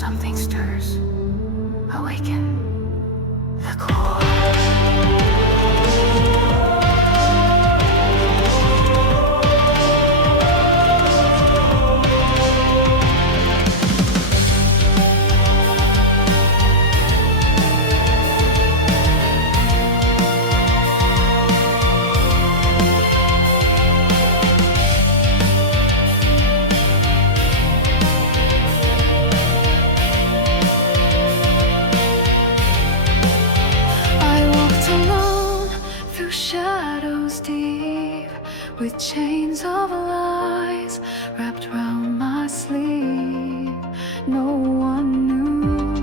Something stirs. Awaken the core. With chains of lies wrapped round my sleeve, no one knew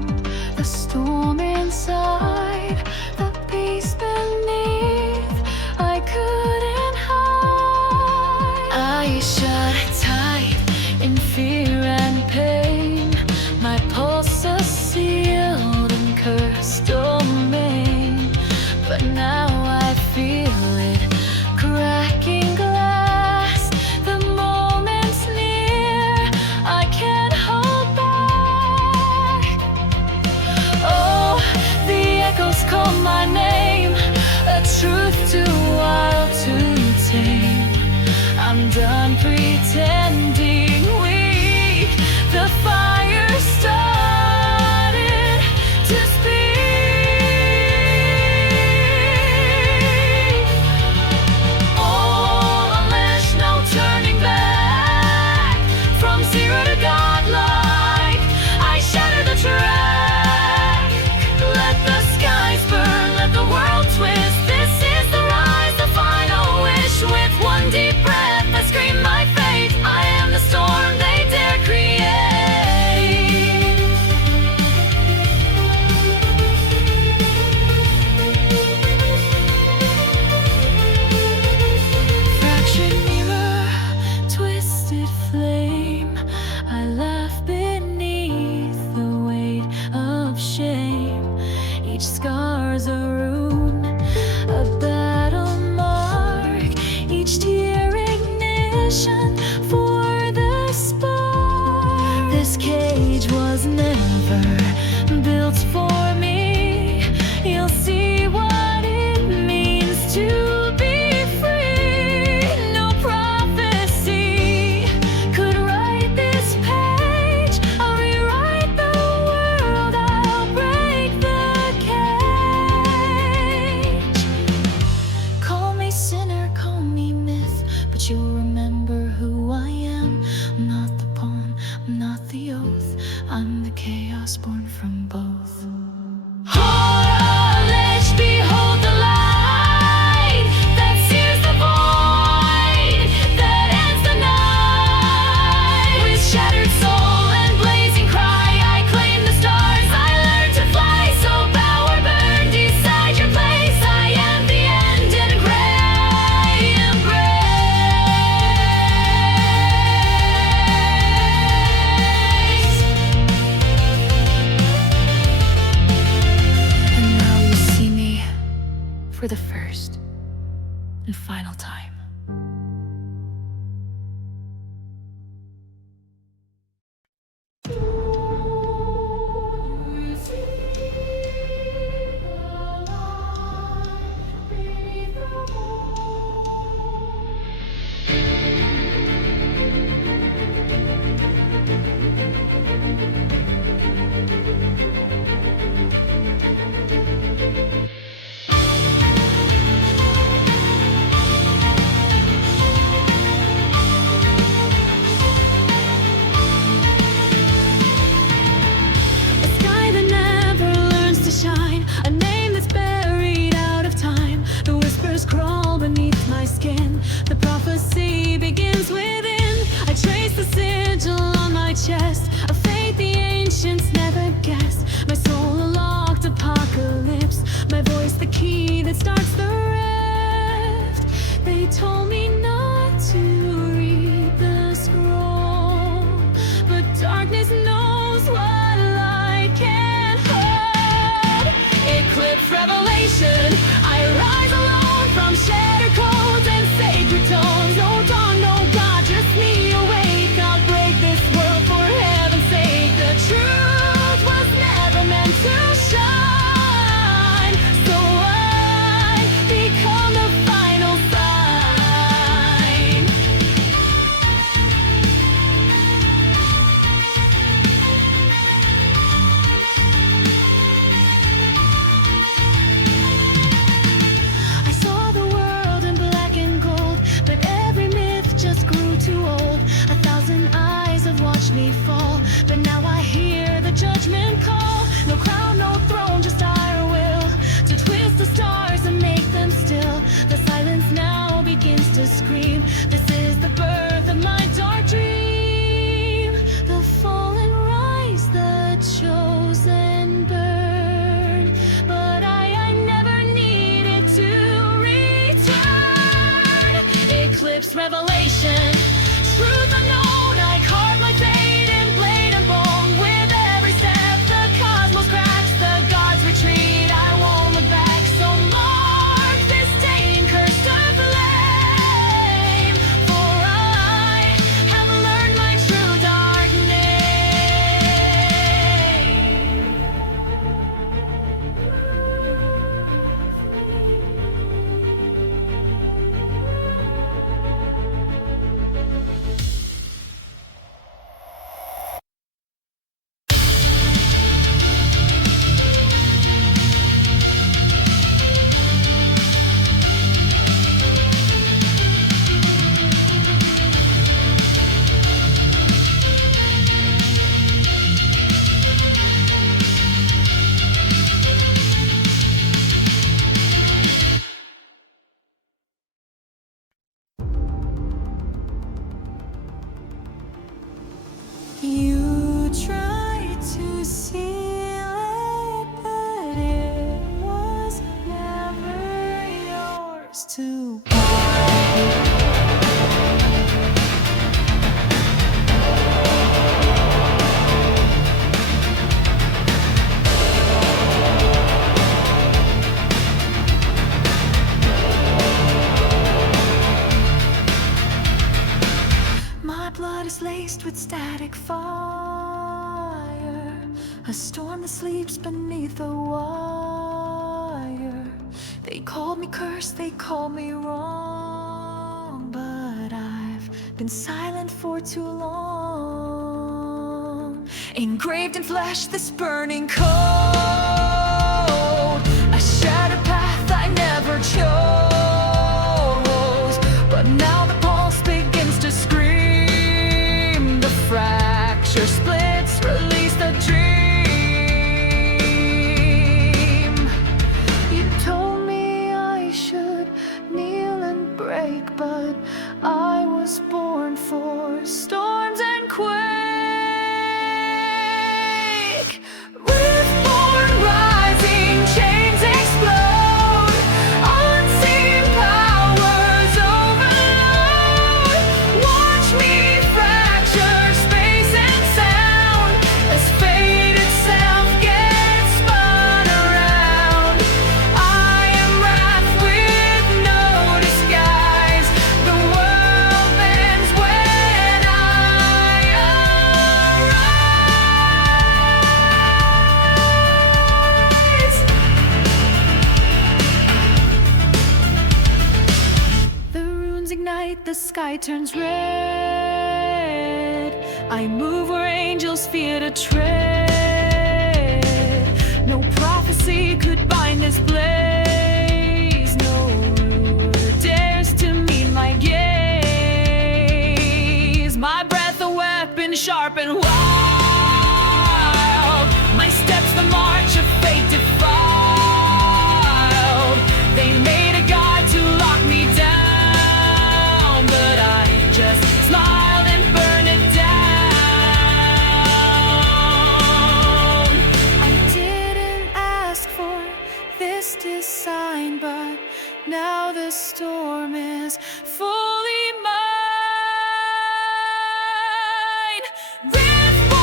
the storm inside, the peace beneath. I couldn't hide. I shut tight in fear and pain. My pulses sealed in cursed domain, but now I feel it cracking glass. The moment's near, I can't hold back. Oh, the echoes call my name, a truth too wild to tame. I'm done pretending weak. The fire started to speak. All unleashed, no turning back. From zero to godlike, I shatter the track. Let the skies burn, let the world twist. This is the rise, the final wish. With one deep breath, I scream my fate. I am the storm they dare create. Fractured mirror, twisted flame. I laugh beneath the weight of shame. Each scar's a rune, a battle mark. Each tear ignition for the spark. This cage was never built for me. You'll see what it means to be free. No prophecy could write this page. I'll rewrite the world, I'll break the cage. Call me sinner, call me myth, but you'll remember who I am. I'm not the pawn, I'm not the oath. I'm the chaos born from both. Horror-lich, behold the light that sears the void, that ends the night. With shattered soul and blazing cry, I claim the stars. I learn to fly, so bow or burn. Decide your place. I am the end and gray embrace. And now you see me for the first and final time. A sky that never learns to shine, a name that's buried out of time. The whispers crawl beneath my skin. The prophecy begins within. I trace the sigil on my chest, a fate the ancients never guessed. My soul a locked apocalypse, my voice the key that starts the rift. They told me not to read the scroll, but darkness knows what light can hold. Eclipse Revelation, I rise alone from shattered codes and sacred tones. No dawn, no God, just me awake. I'll break this world for heaven's sake. The truth scream. This is the birth of my dark dream. The fallen rise, the chosen burn. But I never needed to return. Eclipse Revelation, truth unknown. I carve my fate in blade and bone. With every step, the cosmos cracks, the gods retreat. I won't look back. So mark this day in cursed earth flame. For I have learned my true dark You tried to seal it, but it was never yours to buy. My blood is laced with static fire, a storm that sleeps beneath the wire. They called me cursed, they called me wrong, but I've been silent for too long. Engraved in flesh, this burning code, a shattered path I never chose. But now the pulse begins to scream. The fracture splits, release the dream. You told me I should kneel and break, but I was born for storms and quake. Riftborn rising, chains explode. Unseen powers overload. Watch me fracture space and sound as fate itself gets spun around. I am wrath with no disguise. The world bends when I arise. The runes ignite, the sky turns red. I move where angels fear to tread. No prophecy could bind this blaze. No ruler dares to meet my gaze. My breath a weapon sharp and wild. My steps the march of fate defiled. They made a god to lock me down, but I just smiled and burned it down. I didn't ask for this design, but now the storm is fully mine. Riftborn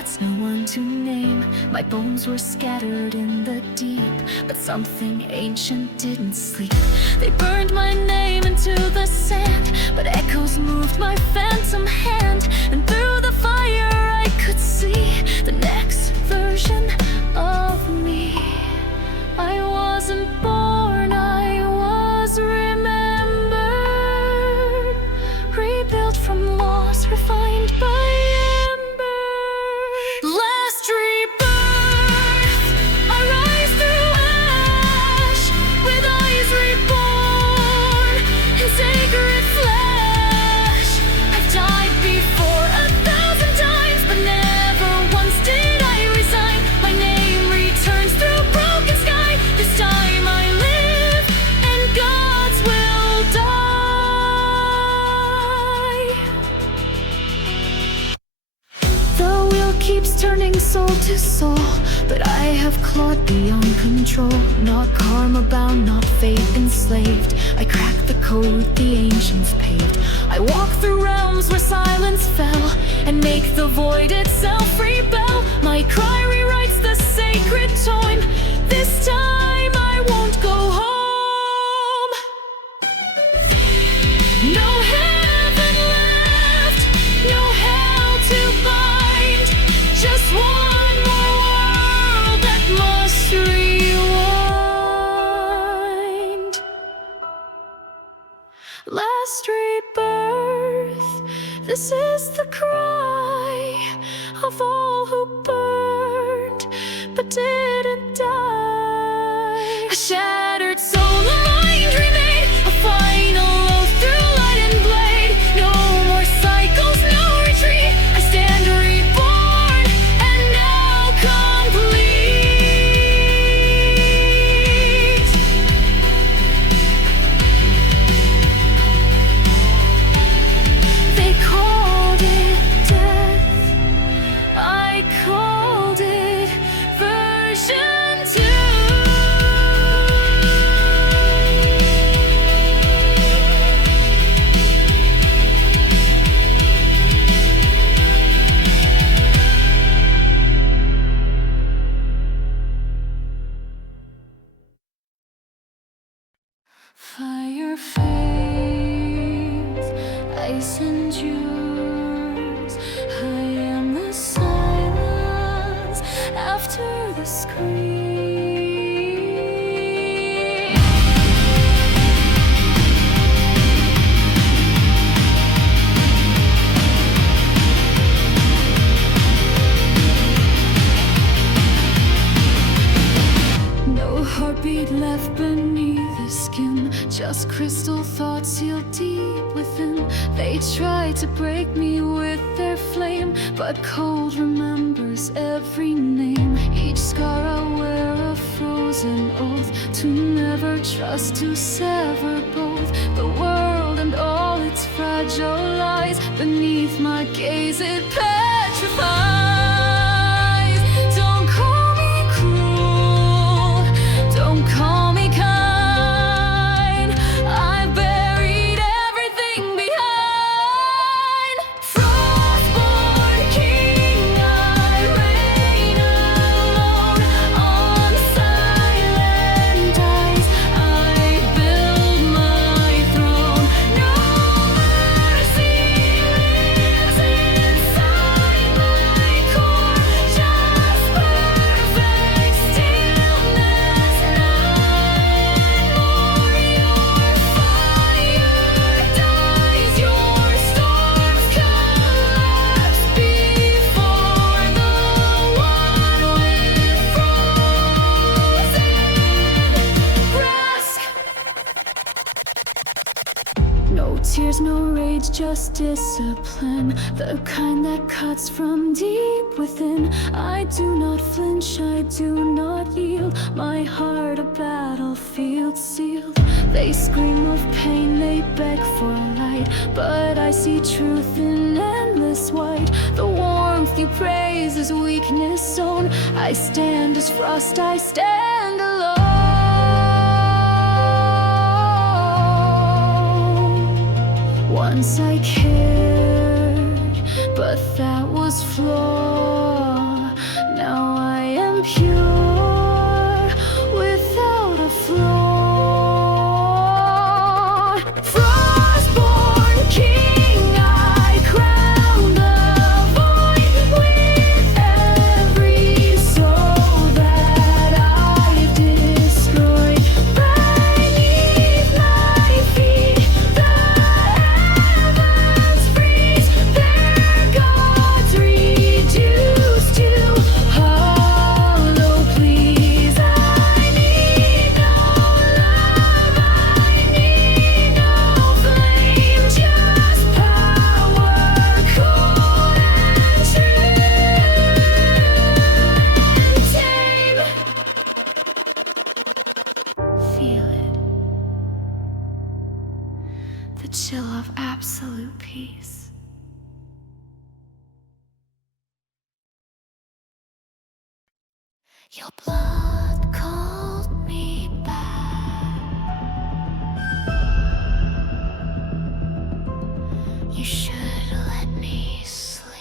gods, no one to name. My bones were scattered in the deep, but something ancient didn't sleep. They burned my name into the sand, but echoes moved my phantom hand. And through the fire I could see the next version of me. I wasn't born, I was remembered, rebuilt from loss, refined by ember. Last rebirth, I rise through ash, with eyes reborn in sacred flesh. I've died before 1,000 times, but never once did I resign. My name returns through broken sky. This time I live, and gods will die. The wheel keeps turning soul to soul, but I have clawed beyond control. Not karma bound, not fate enslaved. I cracked the code the ancients paved. I walk through realms where silence fell, and make the void itself rebel. My cry rewrites the sacred tome. This time I won't go home. No heaven left, no hell to find. Just one more world that must rewind. Last rebirth, this is the cry of all who burned but didn't die. A shattered soul, a mind remade, a final oath through light and blade. No more cycles, no retreat. I stand reborn and now complete. They called it death, I called it version 2. Fire fades, ice endures. I am the silence after the scream. No heartbeat left beneath the skin, just crystal thoughts sealed deep within. They tried to break me with their flame, but cold remembers every name. Each scar I wear a frozen oath to never trust, to sever both. The world and all its fragile lies beneath my gaze, it petrifies. Don't call me cruel, don't call me kind. I buried everything behind. Frostborn king, I reign alone on silent eyes. I build my throne. No mercy lives inside my core. Just perfect stillness, none more. Your fire dies, your storms collapse before the one with frozen grasp. No tears, no rage, just discipline, the kind that cuts from deep within. I do not flinch, I do not yield, my heart a battlefield sealed. They scream of pain, they beg for light, but I see truth in endless white. The warmth you praise is weakness sown. I stand as frost, I stand alone. Once I cared, but that was flawed. am pure without a flaw. Frostborn king, I crown the void with every soul that I've destroyed. Beneath my feet, the heavens freeze, their gods reduced to hollow pleas. I need no love, I need no flame, just power, cool and tame. Feel it, the chill of absolute peace. Your blood called me back. You should let me sleep.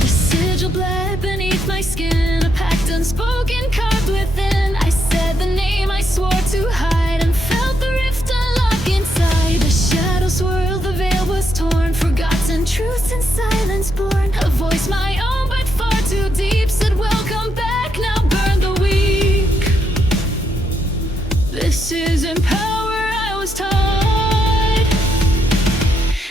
The sigil bled beneath my skin, a pact unspoken carved within. I said the name I swore to hide and felt the rift unlock inside. The shadows swirled, the veil was torn, forgotten truths in silence born. A voice my own but far too deep said welcome back, now burn the weak. This isn't power I was taught.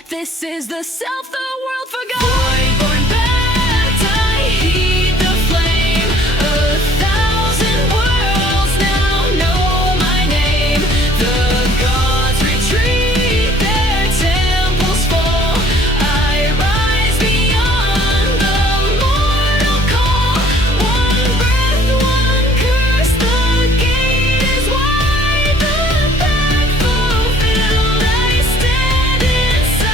This is the self the world forgot. Voidborn pact, I heed the flame. 1,000 worlds now know my name. The gods retreat, their temples fall. I rise beyond the mortal call. One breath, one curse, the gate is wide. The pact fulfilled, I stand inside.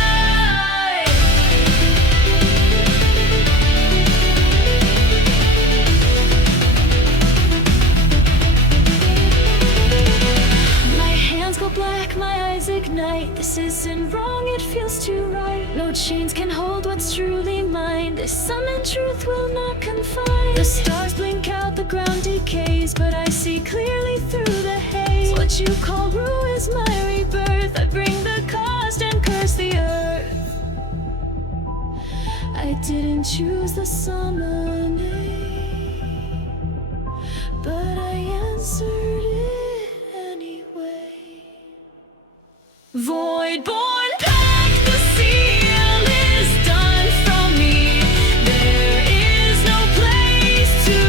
My hands go black, my eyes ignite. This isn't wrong, it feels too right. No chains can hold what's truly mine. This summoned truth will not confine. The stars blink out, the ground decays, but I see clearly through the haze. What you call rue is my rebirth. I bring the cost and curse the earth. I didn't choose the summoning, but I answered it anyway. Voidborn pact, the seal is done from me. There is no place to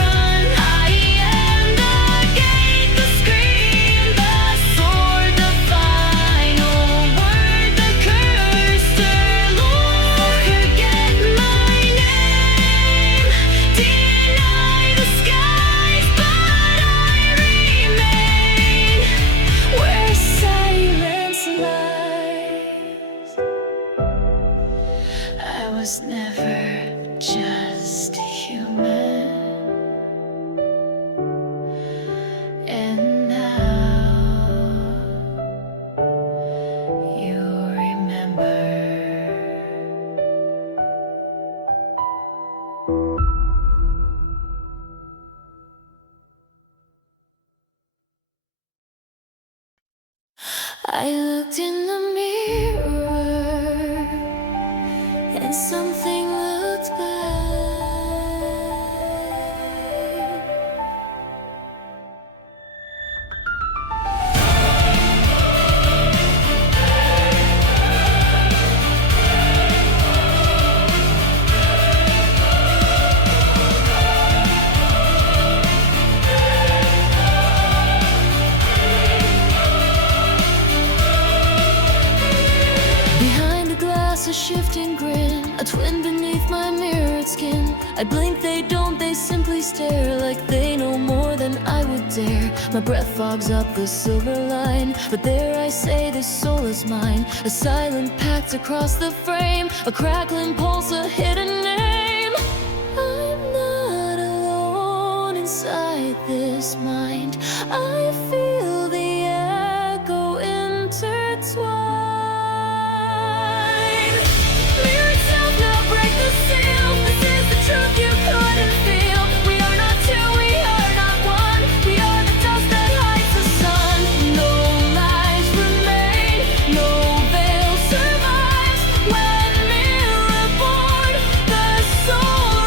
run. I am the gate, the scream, the sword, the final word, the curse. Lord, forget my name. Deny the skies, but I remain where silence lies. I was never just human, and now you remember. I looked in the mirror and something looked bad. Behind the glass, a shifting grin. a twin beneath my mirrored skin. I blink, they don't, they simply stare like they know more than I would dare. My breath fogs up the silver line, but there I say this soul is mine. A silent pact across the frame, a crackling pulse, a hidden name. I'm not alone inside this mind. I feel the echo intertwine. Mirrored self, now break the seal. This is the truth you couldn't feel. We are not two, we are not one. We are the dust that hides the sun. No lies remain, no veil survives. When mirror born, the soul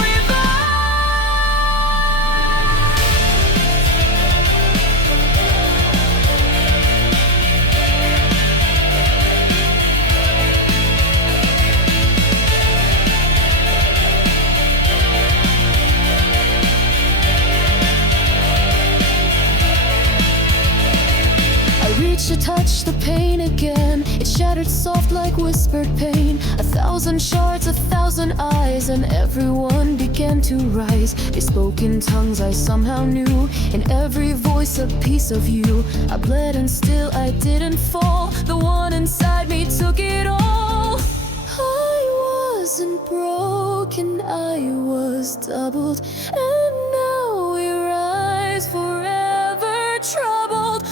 to touch the pain again. It shattered soft like whispered pain. 1,000 shards, 1,000 eyes, and everyone began to rise. They spoke in tongues I somehow knew. In every voice a piece of you. I bled and still I didn't fall. The one inside me took it all. I wasn't broken, I was doubled. And now we rise forever troubled.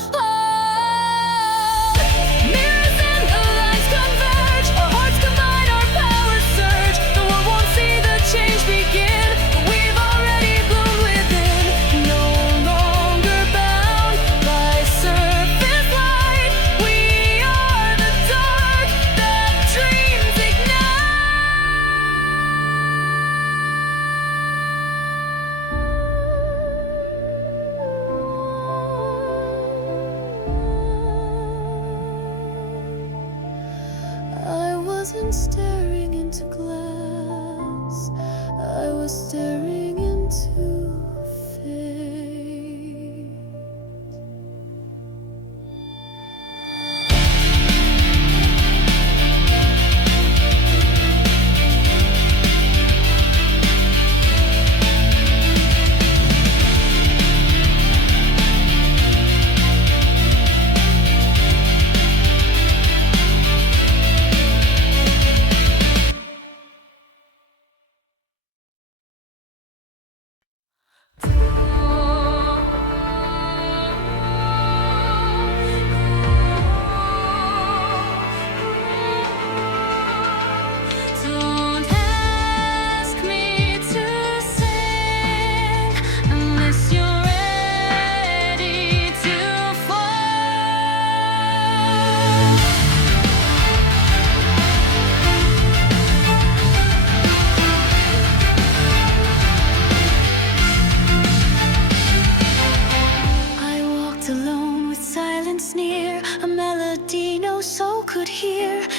Staring into glass, I was staring into fate.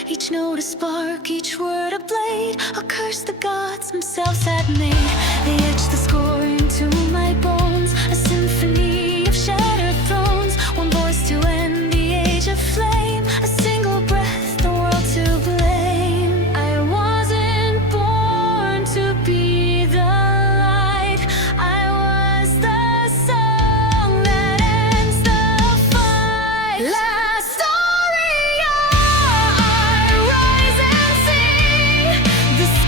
Each note a spark, each word a blade. I'll curse the gods themselves had made. They etched the score into my bones, a symphony of shattered thrones. One voice to end the age of flame, a single breath, the world to blame. I wasn't born to be the light. I was the song that ends the fight. Last Aria,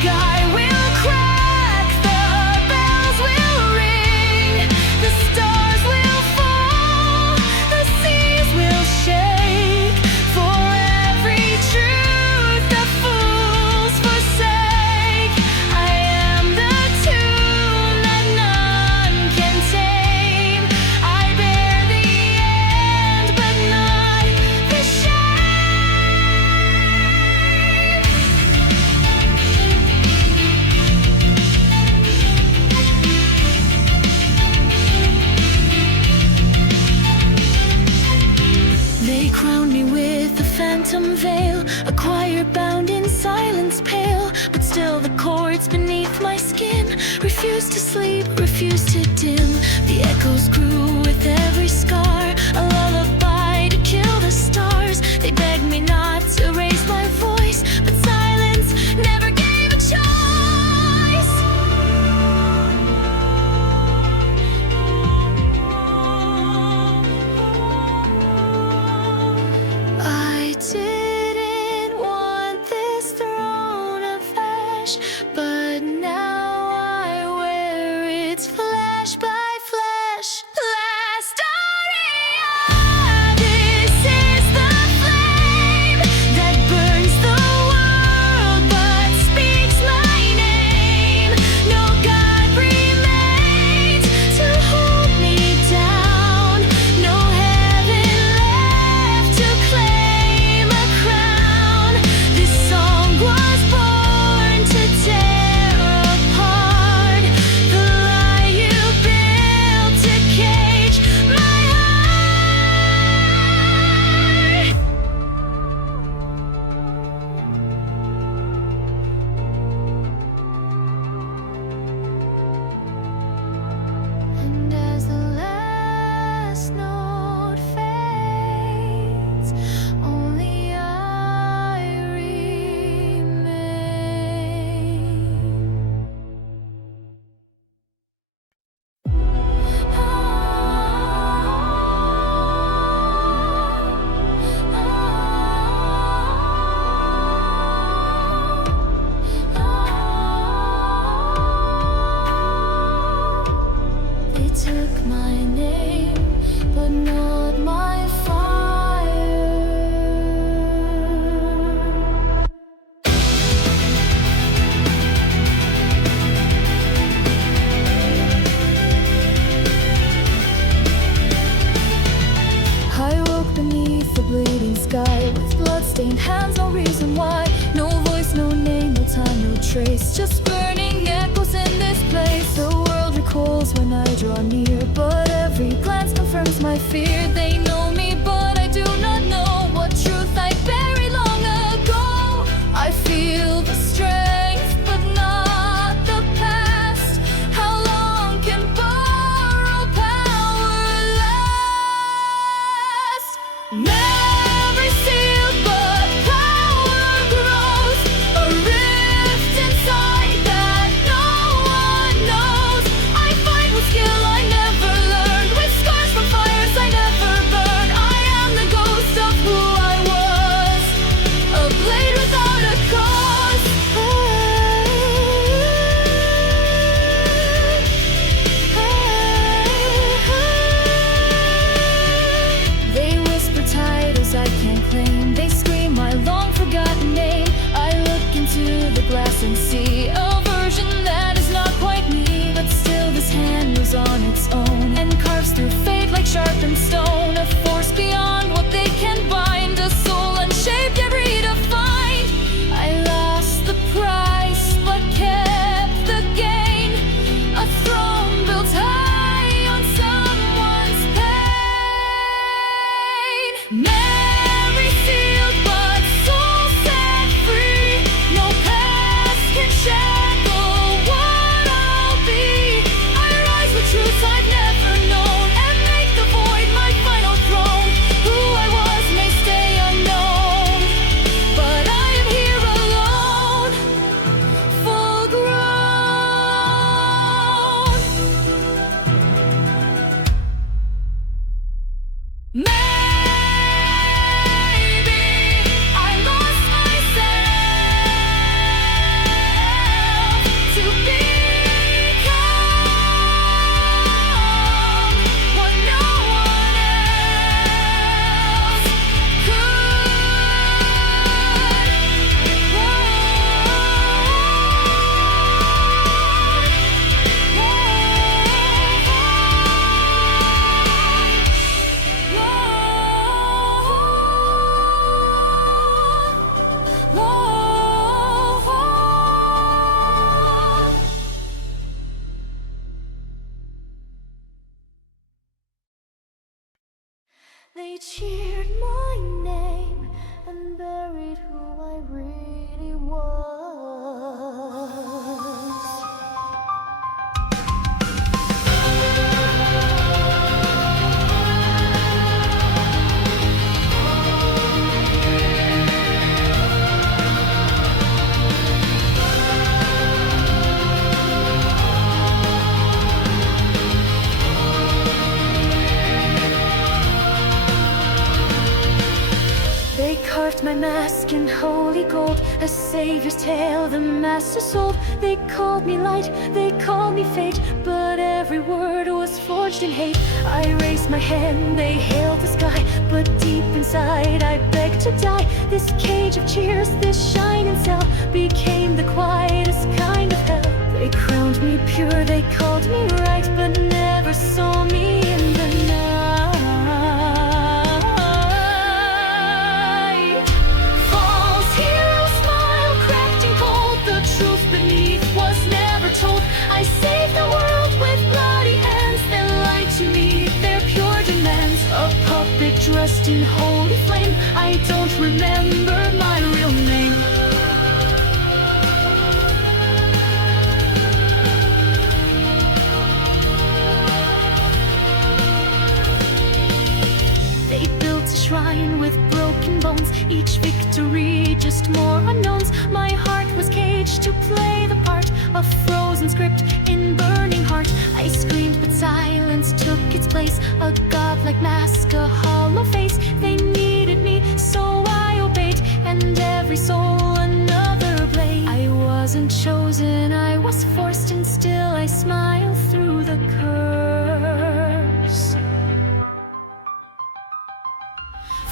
sky will crack, the bells will ring, the stars will fall, the seas will shake. For every truth the fools forsake, I am the tune that none can tame. I bear the end but not the They crowned me with a phantom veil, a choir bound in silence pale. But still the chords beneath my skin refused to sleep, refused to dim. The echoes grew with every scar, a lullaby to kill the stars. They begged me not to raise my voice, but silence never gave a choice. sky with blood-stained hands, no reason why. No voice, no name, no time, no trace, just burning echoes in this place. The world recoils when I draw near, but every glance confirms my fear. They know me, but I do not know what truth I buried long ago. I feel the strength, but not the past. How long can borrowed power last? Memory sealed, but power grows. A rift inside that no one knows. I fight with skill I never learned, with scars from fires I never burned. I am the ghost of who I was, a blade without a cause. They whisper titles I can't claim. They scream my long forgotten name. I look into the glass and see a version that is not quite me, but still this hand moves on its own and carves through fate like sharpened stone. A force beyond what they can bind, a soul unshaped yet redefined. I lost the prize but kept the gain, a throne built high on someone's pain. Memory sealed but soul set free. No past can shackle what I'll be. I rise with truths I've never known and make the void my final throne. Who I was may stay unknown, but I am here alone, full grown. Maybe I lost myself to become what no one else They cheered my name and buried who I really was. They carved my mask in holy gold, a savior's tale the master sold. They called me light, they called me fate, but every word was forged in hate. I raised my hand, they hailed the sky, but deep inside I begged to die. This cage of cheers, this shining cell, became the quietest kind of hell. They crowned me pure, they called me right, but never saw me in the night. False heroes smile, cracked and cold, the truth beneath was never told. I saved the world with bloody hands, then lied to me their pure demands. A puppet dressed in holy flame, I don't remember my real name. They built a shrine with broken bones, each victory just more unknowns. My heart was caged to play the part, a frozen script in burning heart. I screamed but silence took its place, a godlike mask, a hollow face. They needed me, so I obeyed, and every soul another blade. I wasn't chosen, I was forced, and still I smile through the curse.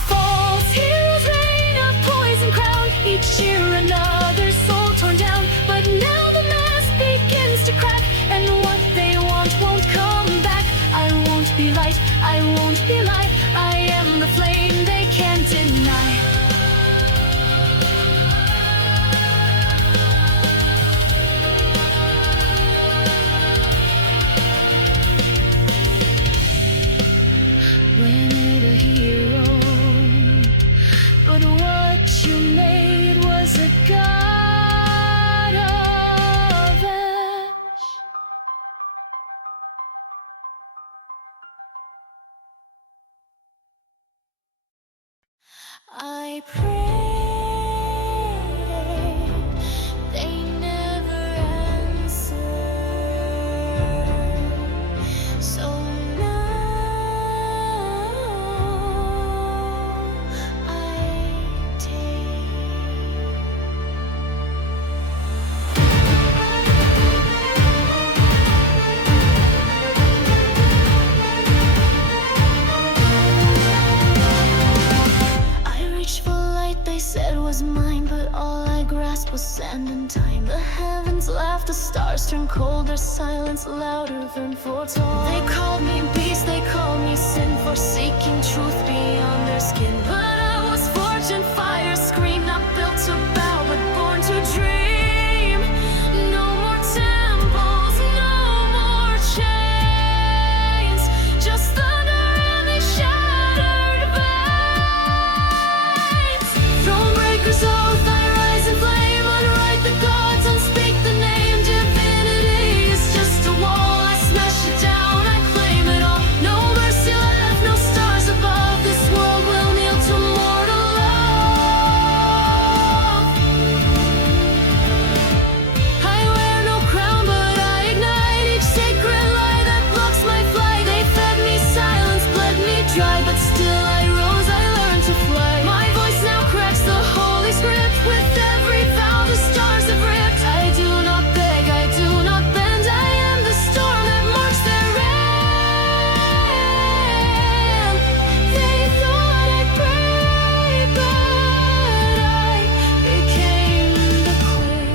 False heroes reign, a poison crown, each year another soul torn down. But now the mask begins to crack, and what they want won't come back. I won't be light, I won't be light, I am the flame they can't deny. was mine, but all I grasped was sand and time. The heavens laughed, the stars turned cold, their silence louder than foretold. They called me beast, they called me sin, for seeking truth beyond their skin. But I was forged in fire, screen, not built to bow, but born to dream. No more temples, no more chains, just thunder and they shattered veins. Thronebreaker's oath, I rise in flame, unwrite the gods, unspeak the name. Divinity is just a wall, I smash it down, I claim it all. No mercy left, no stars above, this world will kneel to mortal love. I wear no crown, but I ignite each sacred lie that blocks my flight. They fed me silence, bled me dry, but still I rose, I learned to fly. My voice now cracks the holy script, with every vow the stars have ripped. I do not beg, I do not bend, I am the storm that marks their end. They thought I'd break, but I became the queen.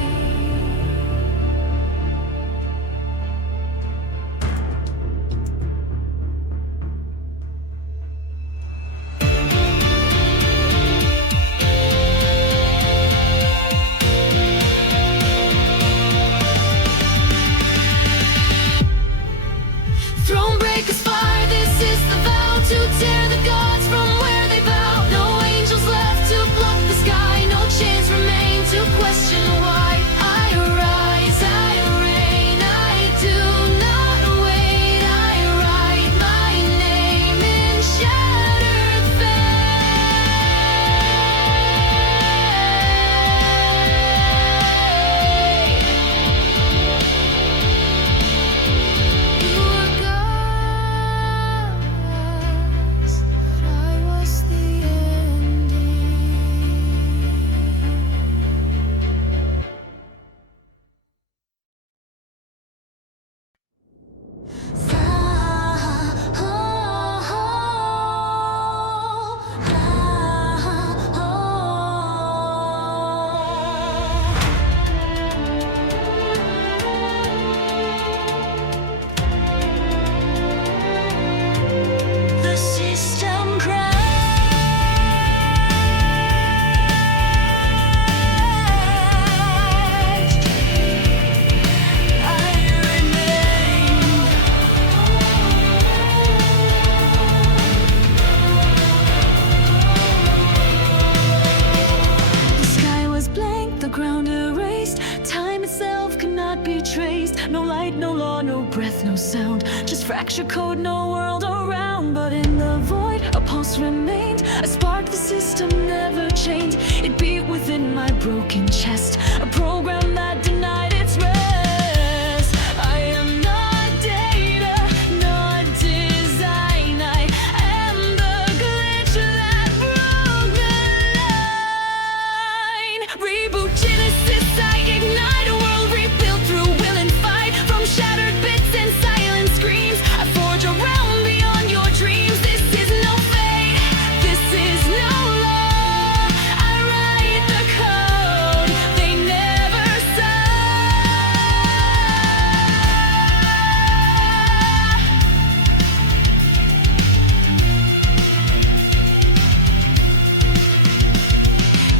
Thronebreaker's fire, this is the vow to tear the gods from where they bow. No angels left to block the sky, no chains remain to question why. I arise, I reign, I do not wait. I write my name in shattered fate. You were gods, but I was the ending. The system crashed. I remain. The sky was blank, the ground erased. Time itself cannot be traced. No light, no law, no breath, no sound. Just fracture code, no world around. But in the void, a pulse remained. A spark the system never changed. It beat within my broken chest. A program that denied its rest. I am not data, not design. I am the glitch that broke the line. Reboot Genesis, I ignite a world rebuilt through will and fight. From shattered bits and silent screams, I forge a realm beyond your dreams. This is no fate, this is no law. I write the code they never saw.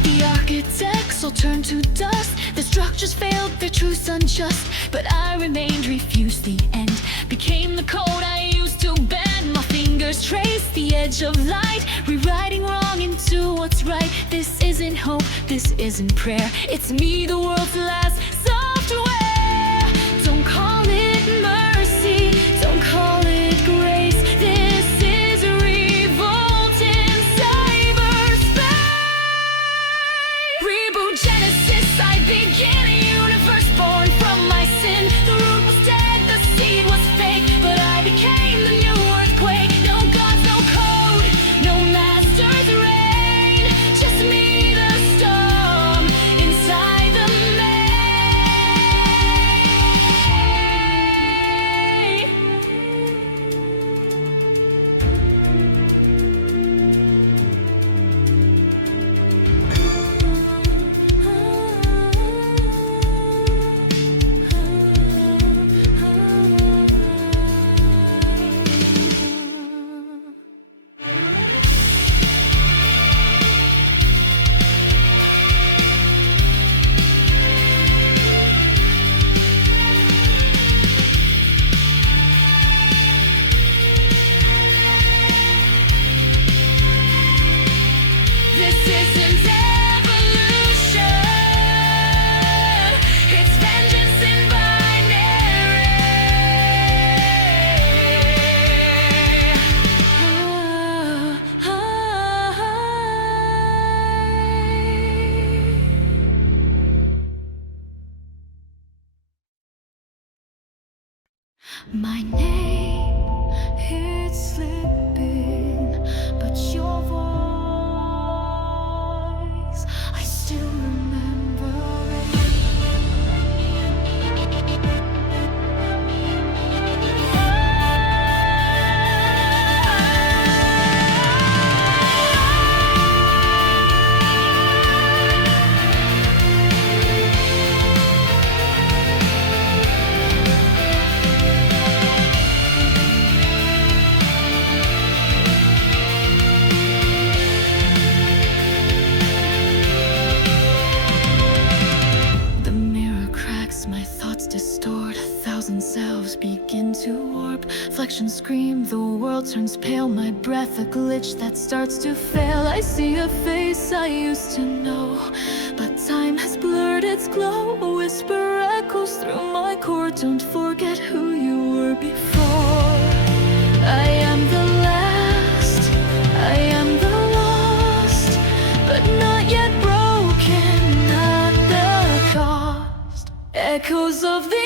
The architects all turned to dust. The structures failed, their truths unjust. But I remained, refused the end. Became the code I used to bend. My fingers traced the edge of light, rewriting wrong into what's right. This isn't hope, this isn't prayer. It's me, the world's last software. Don't call it mercy, don't call it grace. This is revolt in cyberspace. Reboot Genesis, I begin a universe born from my sin. The root was dead, the seed was fake, but I became the new earthquake. No gods, no code, no master's reign. Just me, the storm inside the maze. My name, it's slipping, but your voice, I still remember it. Selves begin to warp, reflections scream, the world turns pale, my breath a glitch that starts to fail. I see a face I used to know, but time has blurred its glow. A whisper echoes through my core, don't forget who you were before. I am the last, I am the lost, but not yet broken at the cost. Echoes of the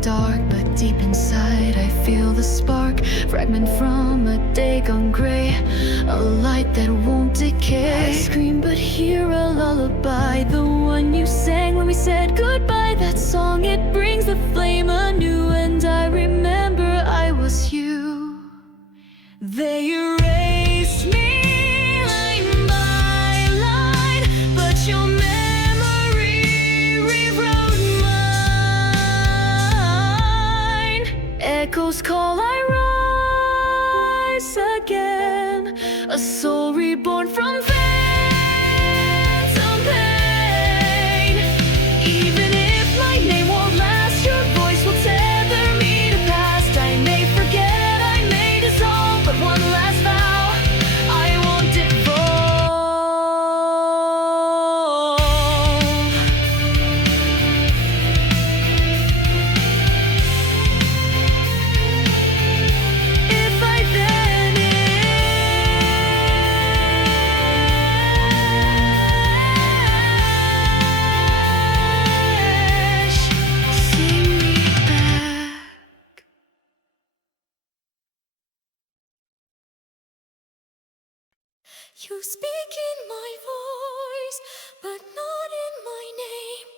dark, but deep inside I feel the spark, fragment from a day gone gray, a light that won't decay. I scream but hear a lullaby, the one you sang when we said goodbye. That song, it brings the flame anew, and I remember I was you. They erased me line by line, but your echoes call, I rise again, a soul reborn from phantom pain. Even if my name won't last, your voice will tether me to past. I may forget, I may dissolve, but one last vow, I won't You speak in my voice, but not in my name.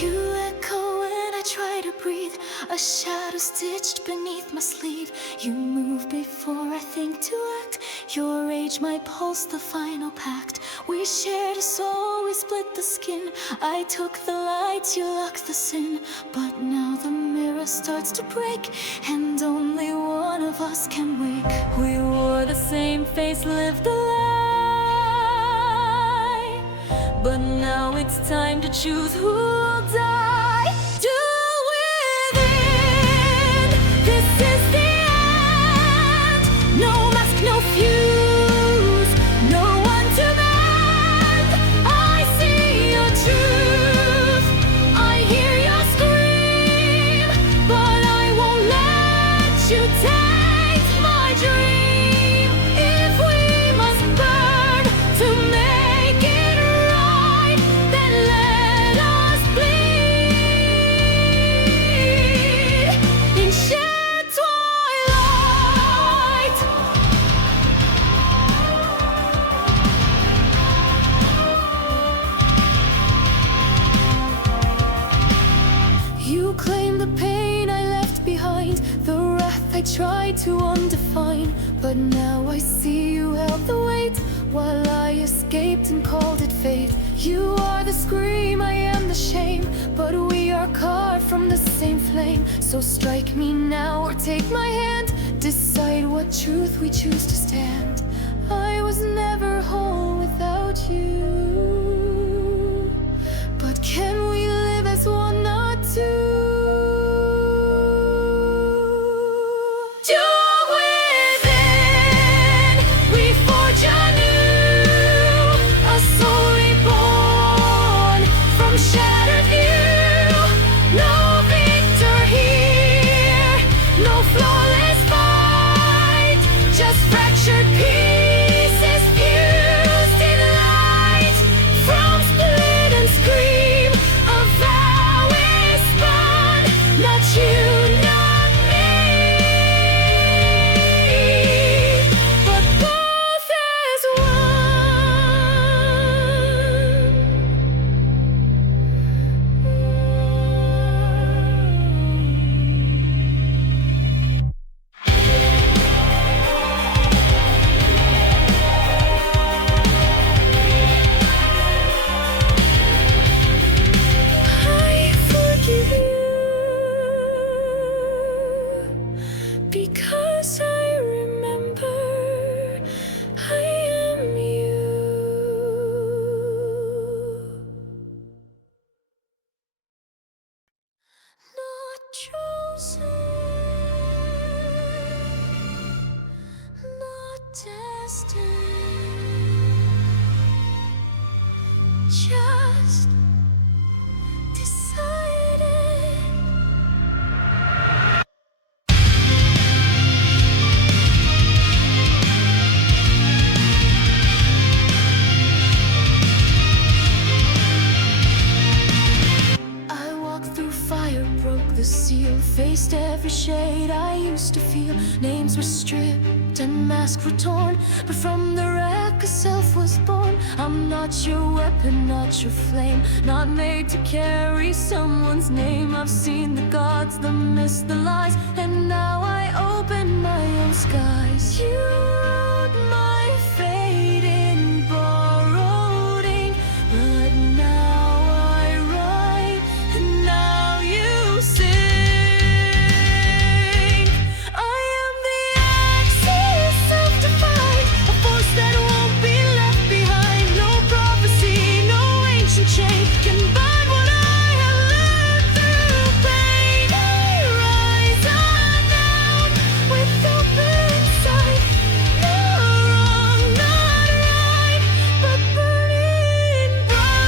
You echo when I try to breathe, a shadow stitched beneath my sleeve. You move before I think to act, your rage, my pulse, the final pact. We shared a soul, we split the skin. I took the light, you locked the sin. But now the mirror starts to break, and only one of us can wake. We wore the same face, lived the lie, but now it's time to choose who'll die. Duel within, this is the end. No mask, no fuse. I tried to undefine, but now I see you held the weight, while I escaped and called it fate. You are the scream, I am the shame, but we are carved from the same flame. So strike me now or take my hand, decide what truth we choose to stand. I was never whole without you, but can Just decided. I walked through fire, broke the seal, faced every shade I used to feel. Names were stripped and masks were torn, but from the wreck a self was born. I'm not your weapon, not your flame, not made to carry someone's name. I've seen the gods, the myths, the lies, and now I open my own skies. You wrote my fate in borrowed ink, but now I write, and now you sing. I am the axis self-defined, a force that won't be left behind. No prophecy, no ancient chain can bind what I have lived through pain. I rise unbound with open sight. No wrong, not right, but burning bright.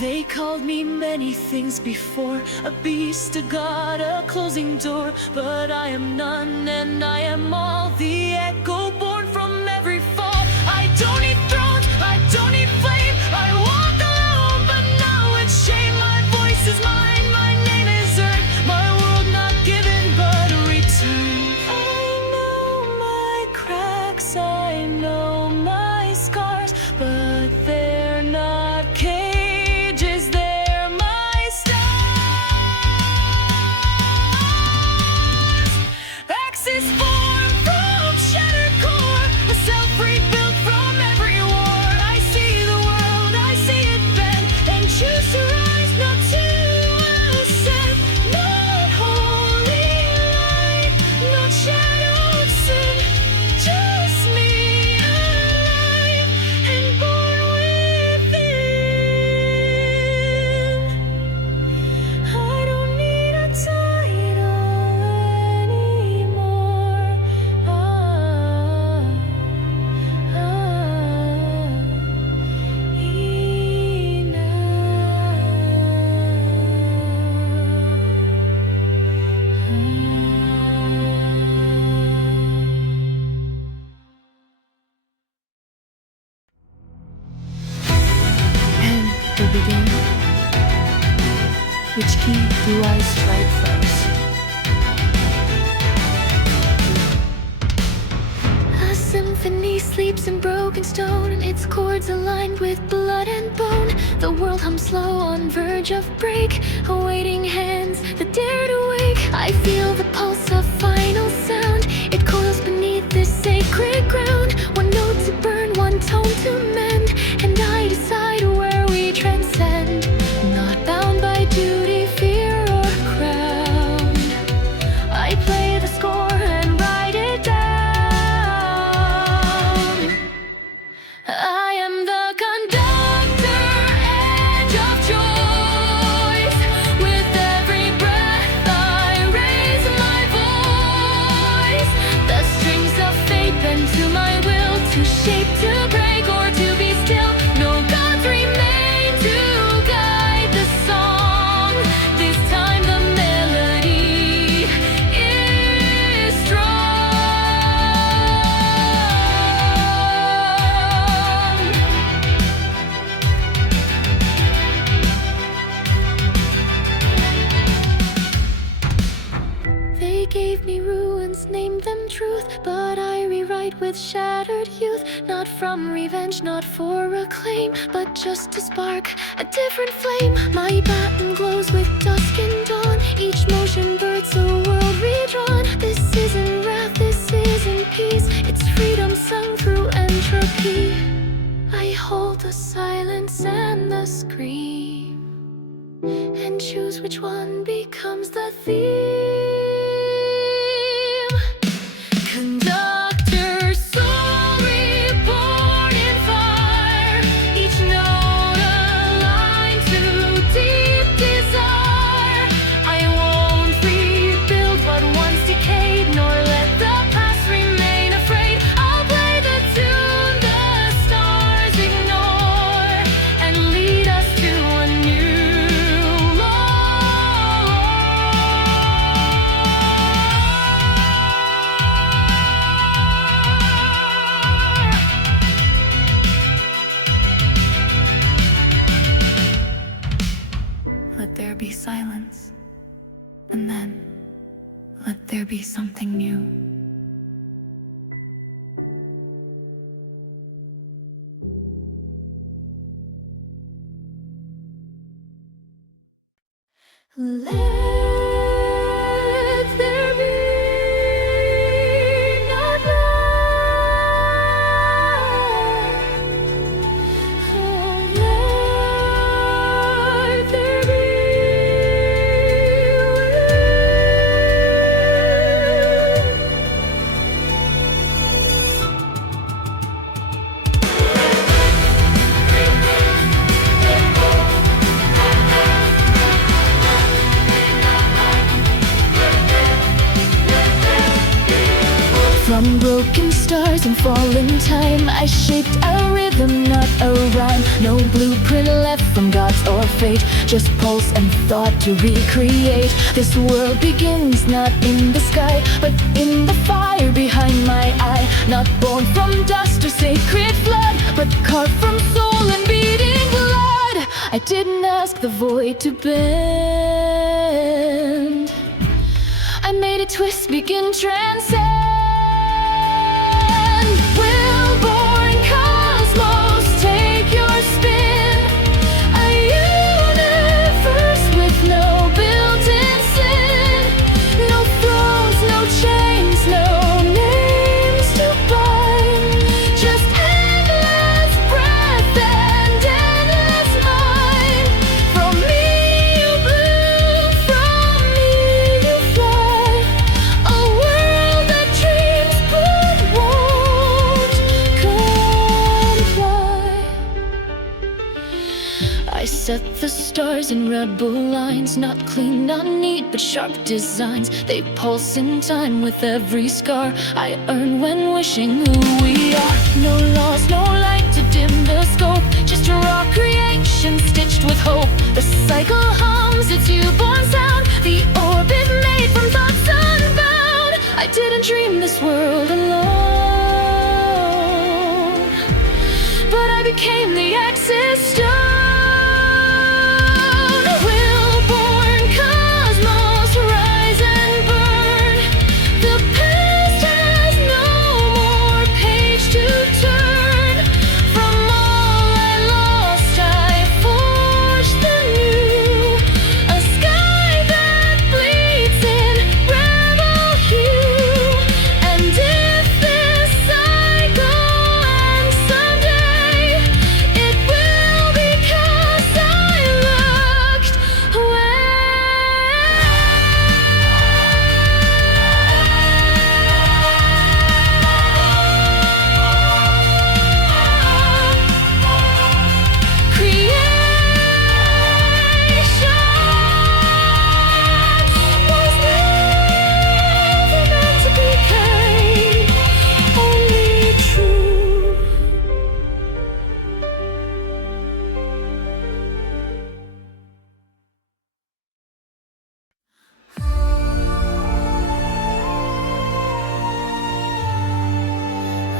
They called me many things before, a beast, a god, a closing door, but I am none and I am all, the echo born from every fall. I don't need thrones, I don't need flame, I walk alone, but now it's shame. My voice is mine, my name is earned, my world not given but a return. I know my cracks, I know my scars, but they're not cages, they're my stars. Axis form from shattered core, a self rebuilt from every war. I see the world, I see it bend, and choose to rise, not to ascend. Not holy light, not shadowed sin, just me alive and born within. I don't need a title anymore. And we begin. Which key do I strike first? A symphony sleeps in broken stone, its chords aligned with blood and bone. The world hums slow on verge of break, awaiting hands that dare to wake. I feel the pulse of final sound, it coils beneath this sacred ground. One note to burn, one tone to mend, and I decide where we transcend. Not bound by duty, fear, or crown, I play the score and write it down. I am the conductor, edge of choice. With every breath I raise my voice. The strings of fate bend to my will, to shape, to break, or to be still. No gods remain to guide the song. This time the melody is strong. They gave me ruins, named them truth, but I rewrite with shattered youth. Not from revenge, not for acclaim, but just to spark a different flame. My baton glows with dusk and dawn, each motion births a world redrawn. This isn't wrath, this isn't peace, it's freedom sung through entropy. I hold the silence and the scream, and choose which one becomes the theme. Conductor, soul reborn in fire, each note aligned to be silence, and then let there be something new. Let there be not light. Let there be From broken stars and fallen time, I shaped a rhythm, not a rhyme. No blueprint left from gods or fate, just pulse and thought to recreate. This world begins not in the sky, but in the fire behind my eye. Not born from dust or sacred flood, but carved from soul and beating blood. I didn't ask the void to bend, I made a twist begin transcend. Willborn Cosmos, take your spin. A universe with no built-in sin. No thrones, no chains, no names to bind. Just endless breath and endless mind. From me you bloom, from me you fly. A world that dreams but won't comply. I set the stars in rebel lines, not clean, not neat, but sharp designs. They pulse in time with every scar I earn when wishing who we are. No laws, no light to dim the scope, just a raw creation stitched with hope. The cycle hums its newborn sound, the orbit made from thoughts unbound. I didn't dream this world alone, but I became the axis stone. Willborn Cosmos, rise and burn. The past has no more page to turn. From all I lost, I forged the new. A sky that bleeds in rebel hue. And if this cycle ends someday, it will because I looked away. Creation was never meant to be kind, only true.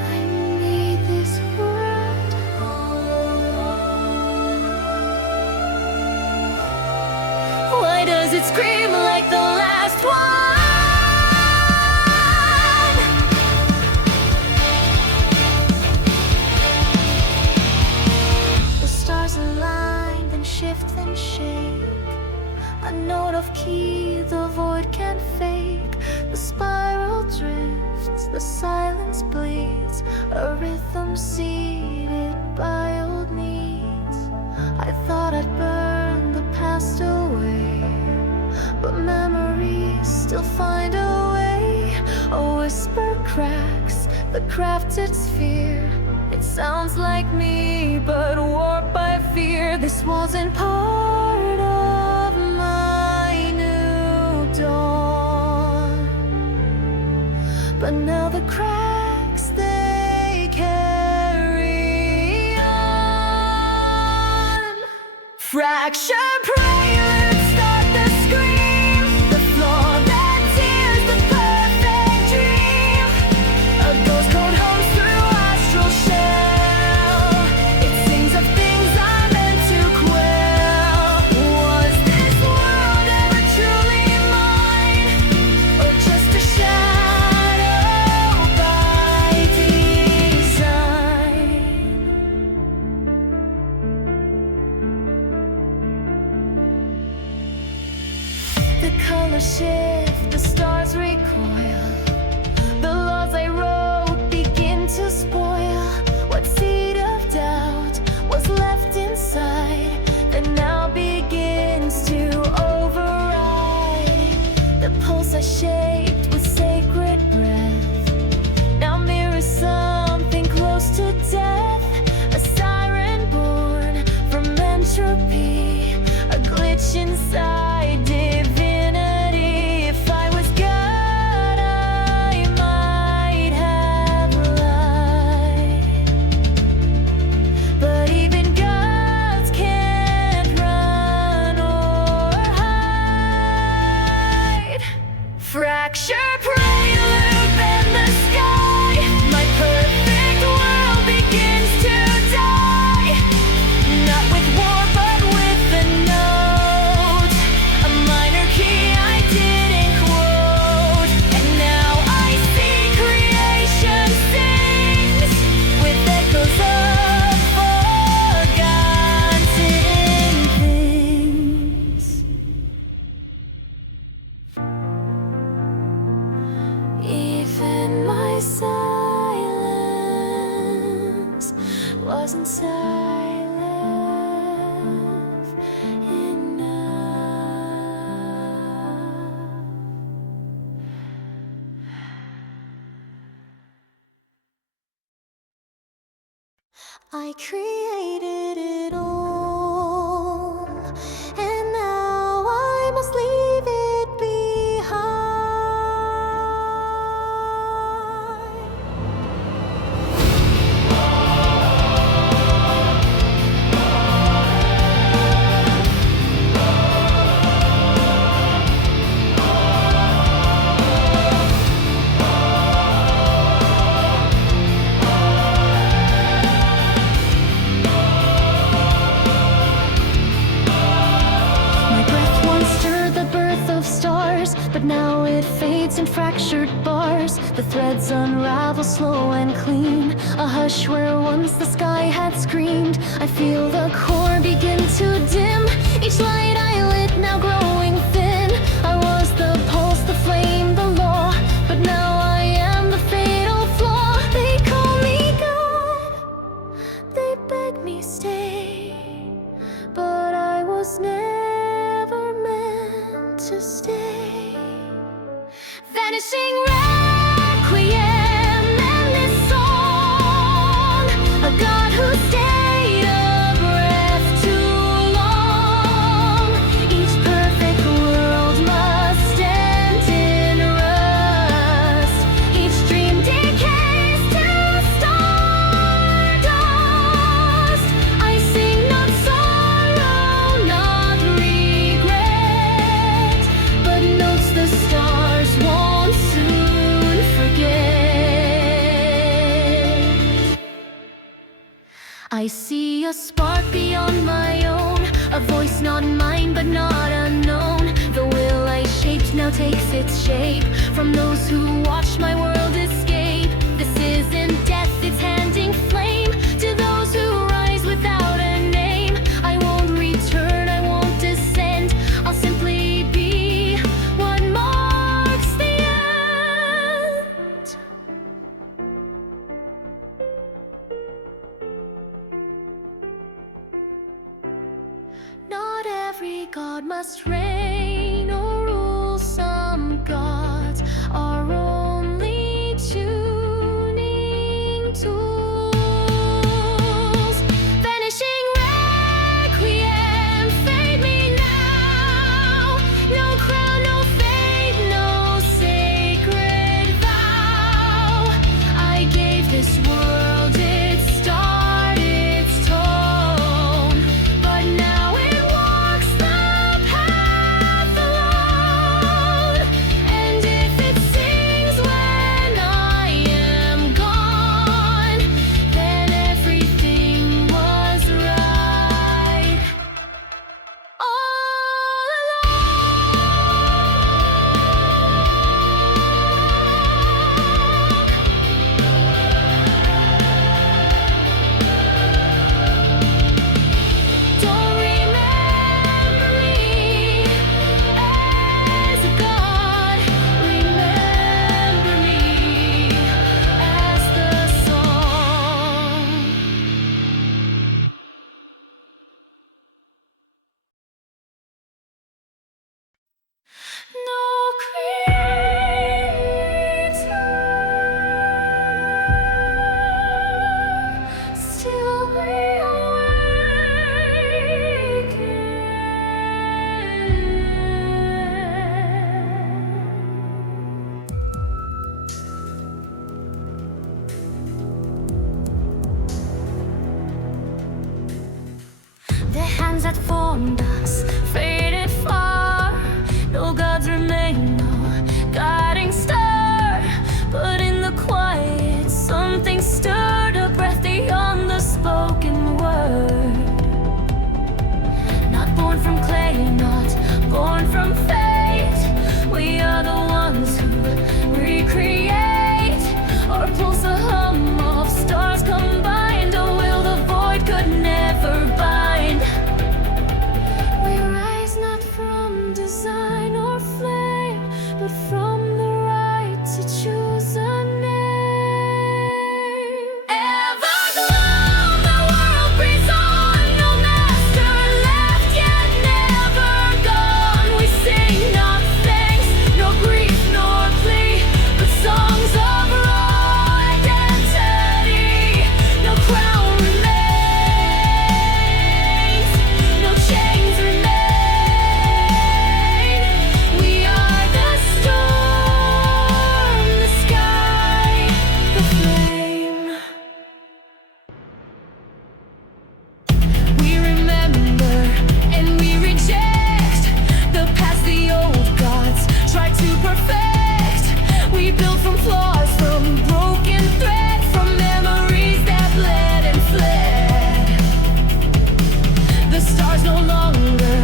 I made this world whole. Why does it scream like the last one? The stars align, then shift, then shake. A note of key the void can't fake. The spiral drifts, the silence bleeds. A rhythm seeded by old needs. I thought I'd burn the past away, but memories still find a way. A whisper cracks the crafted sphere. It sounds like me, but warped by fear. This wasn't part of my new dawn, but now the cracks they carry on. Fracture prelude, start the scream. The flaw that tears the perfect dream. A ghost code hums through astral shell. It sings of things I meant to quell. Was this world color shift, the stars recoil. The laws I wrote begin to spoil. What seed of doubt was left inside that now begins to override. The pulse I shaped with sacred breath now mirrors something close to death. A siren born from entropy, a glitch inside divinity. If I was God, I might have lied. But even gods can't run or hide. Fracture, prelude, bend the sky. My perfect world begins to die. Not with war, but with the note. A minor key I didn't quote. And now I see creation sings with echoes of forgotten things. Even my silence wasn't silent enough. I created it all, and now I must leave it behind. My breath once stirred the birth of stars, but now it fades in fractured bars. The threads unravel slow and clean, a hush where once the sky had screamed. I feel the core begin to dim, each light I lit now growing thin. I was the pulse, the flame, the law, but now I am the fatal flaw. They call me God, they beg me stay, but I was never meant to stay. Vanishing Requiem and this song, a God who stayed a breath too long. Each perfect world must end in rust. Each dream decays to stardust. I sing not sorrow, not regret, but notes the stars won't soon forget. I see a spark beyond my own, a voice not mine but not unknown. The will I shaped now takes its shape from those who watched my world escape. This isn't death, it's handing flame to those who rise without a name. I won't return, I won't descend, I'll simply be what marks the end. Not every god must reign or rule. Some gods are only tuning tools. Vanishing Requiem, fade me now. No crown, no fate, no sacred vow. I gave this world its start, its tone, but now it walks the path alone. And if it sings transformed us, faded far. No gods remain, no guiding star. But in the quiet, something stirred, a breath beyond the spoken word. Not born from clay, not born from fate. We are the ones who recreate. Our pulse a hum of stars combined, a will the void could never bind. We rise not from design or flame, but from the right to choose a name. Everglow, the world breathes on, no master left yet never gone. We sing not thanks, nor grief, nor plea, but songs of raw identity. No crown remains, no chains remain. We are the storm, the sky, the flame. We remember and we reject the past, the old gods tried to perfect. We build from flaws, from broken thread, from memories that bled and fled. The stars no longer